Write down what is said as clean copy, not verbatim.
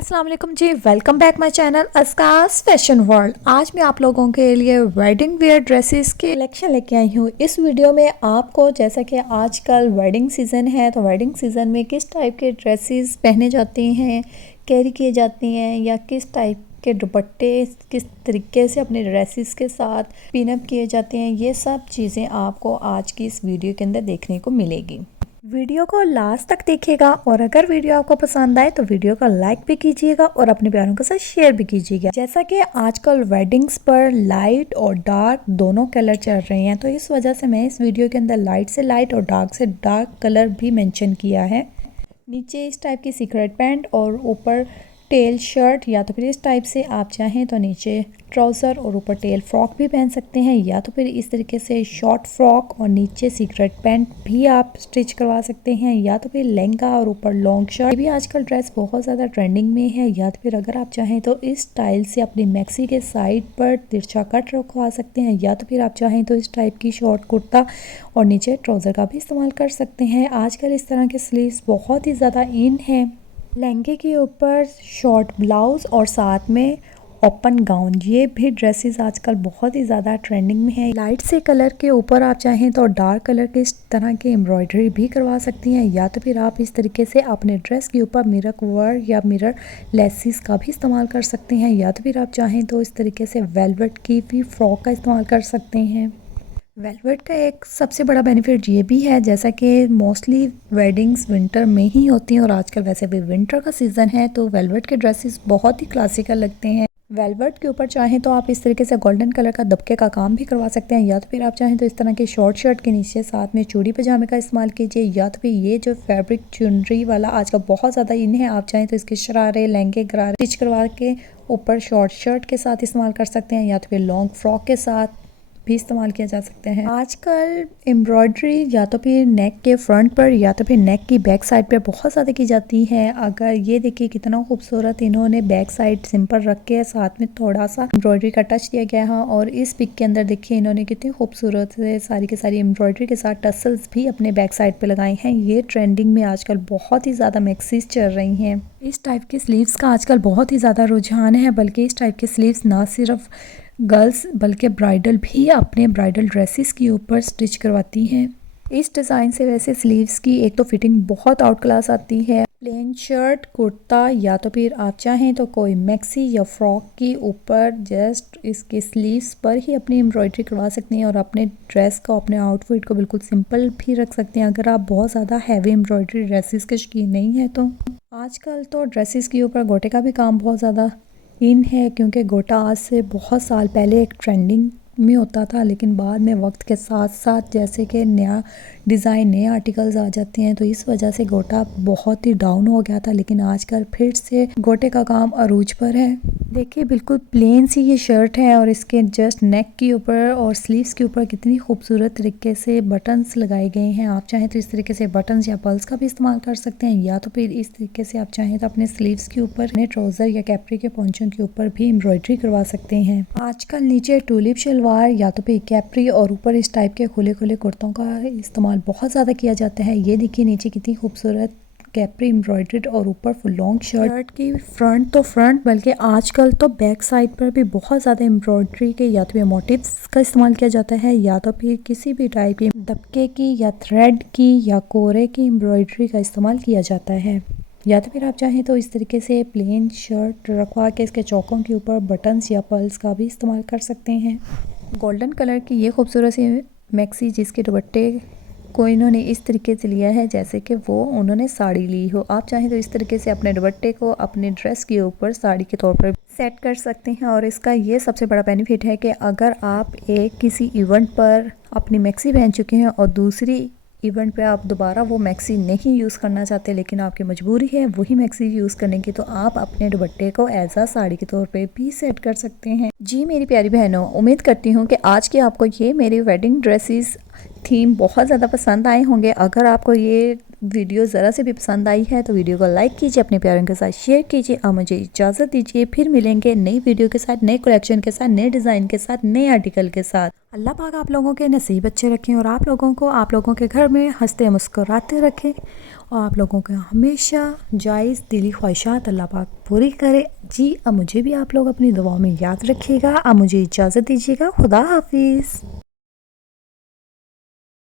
अस्सलाम वालेकुम जी, वेलकम बैक माय चैनल अस्कास फैशन वर्ल्ड। आज मैं आप लोगों के लिए वेडिंग वेयर ड्रेसेस की कलेक्शन लेके आई हूँ। इस वीडियो में आपको, जैसा कि आजकल वेडिंग सीज़न है, तो वेडिंग सीज़न में किस टाइप के ड्रेसेस पहने जाते हैं, कैरी किए जाती हैं, या किस टाइप के दुपट्टे किस तरीके से अपने ड्रेसेस के साथ पिन अप किए जाते हैं, ये सब चीज़ें आपको आज की इस वीडियो के अंदर देखने को मिलेगी। वीडियो को लास्ट तक देखिएगा और अगर वीडियो आपको पसंद आए तो वीडियो को लाइक भी कीजिएगा और अपने प्यारों के साथ शेयर भी कीजिएगा। जैसा कि आजकल वेडिंग्स पर लाइट और डार्क दोनों कलर चल रहे हैं, तो इस वजह से मैं इस वीडियो के अंदर लाइट से लाइट और डार्क से डार्क कलर भी मेंशन किया है। नीचे इस टाइप की सीक्रेट पैंट और ऊपर टेल शर्ट, या तो फिर इस टाइप से आप चाहें तो नीचे ट्राउज़र और ऊपर टेल फ्रॉक भी पहन सकते हैं, या तो फिर इस तरीके से शॉर्ट फ्रॉक और नीचे सीक्रेट पैंट भी आप स्टिच करवा सकते हैं, या तो फिर लहंगा और ऊपर लॉन्ग शर्ट। ये भी आजकल ड्रेस बहुत ज़्यादा ट्रेंडिंग में है। या तो फिर अगर आप चाहें तो इस स्टाइल से अपनी मैक्सी के साइड पर तिरछा कट रखवा सकते हैं, या तो फिर आप चाहें तो इस टाइप की शॉर्ट कुर्ता और नीचे ट्राउज़र का भी इस्तेमाल कर सकते हैं। आजकल इस तरह के स्लीव्स बहुत ही ज़्यादा इन है। लहंगे के ऊपर शॉर्ट ब्लाउज और साथ में ओपन गाउन, ये भी ड्रेसेस आजकल बहुत ही ज़्यादा ट्रेंडिंग में है। लाइट से कलर के ऊपर आप चाहें तो डार्क कलर के इस तरह के एम्ब्रॉयडरी भी करवा सकती हैं, या तो फिर आप इस तरीके से अपने ड्रेस के ऊपर मिरर वर्क या मिरर लेसिस का भी इस्तेमाल कर सकते हैं, या तो फिर आप चाहें तो इस तरीके से वेलवेट की भी फ्रॉक का इस्तेमाल कर सकते हैं। वेलवेट का एक सबसे बड़ा बेनिफिट ये भी है, जैसा कि मोस्टली वेडिंग्स विंटर में ही होती हैं और आजकल वैसे भी विंटर का सीज़न है, तो वेलवेट के ड्रेसेस बहुत ही क्लासिकल लगते हैं। वेलवेट के ऊपर चाहें तो आप इस तरीके से गोल्डन कलर का दबके का काम भी करवा सकते हैं, या तो फिर आप चाहें तो इस तरह के शॉर्ट शर्ट के नीचे साथ में चूड़ी पजामे का इस्तेमाल कीजिए, या तो फिर ये जो फैब्रिक चुनरी वाला आजकल बहुत ज़्यादा इन है, आप चाहें तो इसके शरारे लहंगे गरारे स्टिच करवा के ऊपर शॉर्ट शर्ट के साथ इस्तेमाल कर सकते हैं, या तो फिर लॉन्ग फ्रॉक के साथ भी इस्तेमाल किया जा सकते हैं। आजकल एम्ब्रॉयडरी या तो फिर नेक के फ्रंट पर या तो फिर नेक की बैक साइड पर बहुत ज़्यादा की जाती है। अगर ये देखिए कितना खूबसूरत इन्होंने बैक साइड सिंपल रख के साथ में थोड़ा सा एम्ब्रॉयडरी का टच दिया गया है, और इस पिक के अंदर देखिए इन्होंने कितनी खूबसूरत से सारी की सारी एम्ब्रॉयडरी के साथ टसल्स भी अपने बैक साइड पे लगाए हैं। ये ट्रेंडिंग में आजकल बहुत ही ज़्यादा मैक्सीज चल रही हैं। इस टाइप के स्लीव्स का आजकल बहुत ही ज़्यादा रुझान है, बल्कि इस टाइप के स्लीव्स ना सिर्फ गर्ल्स बल्कि ब्राइडल भी अपने ब्राइडल ड्रेसेस के ऊपर स्टिच करवाती हैं। इस डिज़ाइन से वैसे स्लीव्स की एक तो फिटिंग बहुत आउट क्लास आती है। प्लेन शर्ट कुर्ता या तो फिर आप चाहें तो कोई मैक्सी या फ्रॉक के ऊपर जस्ट इसके स्लीव्स पर ही अपनी एम्ब्रॉयडरी करवा सकते हैं और अपने ड्रेस को, अपने आउटफिट को बिल्कुल सिंपल भी रख सकते हैं, अगर आप बहुत ज़्यादा हैवी एम्ब्रॉयडरी ड्रेसेस के शौकीन नहीं है तो। आजकल तो ड्रेसेस के ऊपर गोटे का भी काम बहुत ज़्यादा इन है, क्योंकि गोटा आज से बहुत साल पहले एक ट्रेंडिंग में होता था, लेकिन बाद में वक्त के साथ साथ जैसे कि नया डिज़ाइन नए आर्टिकल्स आ जाते हैं, तो इस वजह से गोटा बहुत ही डाउन हो गया था, लेकिन आजकल फिर से गोटे का काम अरूज पर है। देखिए बिल्कुल प्लेन सी ये शर्ट है और इसके जस्ट नेक के ऊपर और स्लीव्स के ऊपर कितनी खूबसूरत तरीके से बटन्स लगाए गए हैं। आप चाहें तो इस तरीके से बटन्स या पल्स का भी इस्तेमाल कर सकते हैं, या तो फिर इस तरीके से आप चाहें तो अपने स्लीव्स के ऊपर, अपने ट्राउज़र या कैप्री के पोंचों के ऊपर भी एम्ब्रॉयडरी करवा सकते हैं। आजकल नीचे टूलिप शलवार या तो फिर कैप्री और ऊपर इस टाइप के खुले खुले कुर्तों का इस्तेमाल बहुत ज़्यादा किया जाता है। ये देखिए नीचे कितनी खूबसूरत कैप्री एम्ब्रॉयडर्ड और ऊपर फुल लॉन्ग शर्ट की फ्रंट तो फ्रंट बल्कि आजकल तो बैक साइड पर भी बहुत ज़्यादा एम्ब्रॉयडरी के या तो फिर मोटिव्स का इस्तेमाल किया जाता है, या तो फिर किसी भी टाइप की दबके की या थ्रेड की या कोरे की एम्ब्रॉयडरी का इस्तेमाल किया जाता है। या तो फिर आप चाहें तो इस तरीके से प्लेन शर्ट रखवा के इसके चौकों के ऊपर बटन्स या पर्ल्स का भी इस्तेमाल कर सकते हैं। गोल्डन कलर की ये खूबसूरत सी मैक्सी जिसके दुपट्टे को इन्होंने इस तरीके से लिया है जैसे कि वो उन्होंने साड़ी ली हो। आप चाहें तो इस तरीके से अपने दुपट्टे को अपने ड्रेस के ऊपर साड़ी के तौर पर सेट कर सकते हैं, और इसका ये सबसे बड़ा बेनिफिट है कि अगर आप एक किसी इवेंट पर अपनी मैक्सी पहन चुके हैं और दूसरी इवेंट पे आप दोबारा वो मैक्सी नहीं यूज़ करना चाहते, लेकिन आपकी मजबूरी है वही मैक्सी यूज़ करने की, तो आप अपने दुपट्टे को एज आ साड़ी के तौर पे भी सेट कर सकते हैं। जी मेरी प्यारी बहनों, उम्मीद करती हूँ कि आज के आपको ये मेरी वेडिंग ड्रेसेस थीम बहुत ज़्यादा पसंद आए होंगे। अगर आपको ये वीडियो ज़रा से भी पसंद आई है तो वीडियो को लाइक कीजिए, अपने प्यारों के साथ शेयर कीजिए और मुझे इजाज़त दीजिए। फिर मिलेंगे नई वीडियो के साथ, नए कलेक्शन के साथ, नए डिज़ाइन के साथ, नए आर्टिकल के साथ। अल्लाह पाक आप लोगों के नसीब अच्छे रखें और आप लोगों को आप लोगों के घर में हंसते मुस्कुराते रखें और आप लोगों के हमेशा जायज़ दिली ख्वाहिशात अल्लाह पाक पूरी करे जी। अब मुझे भी आप लोग अपनी दुआओं में याद रखिएगा। अब मुझे इजाज़त दीजिएगा। खुदा हाफिज़।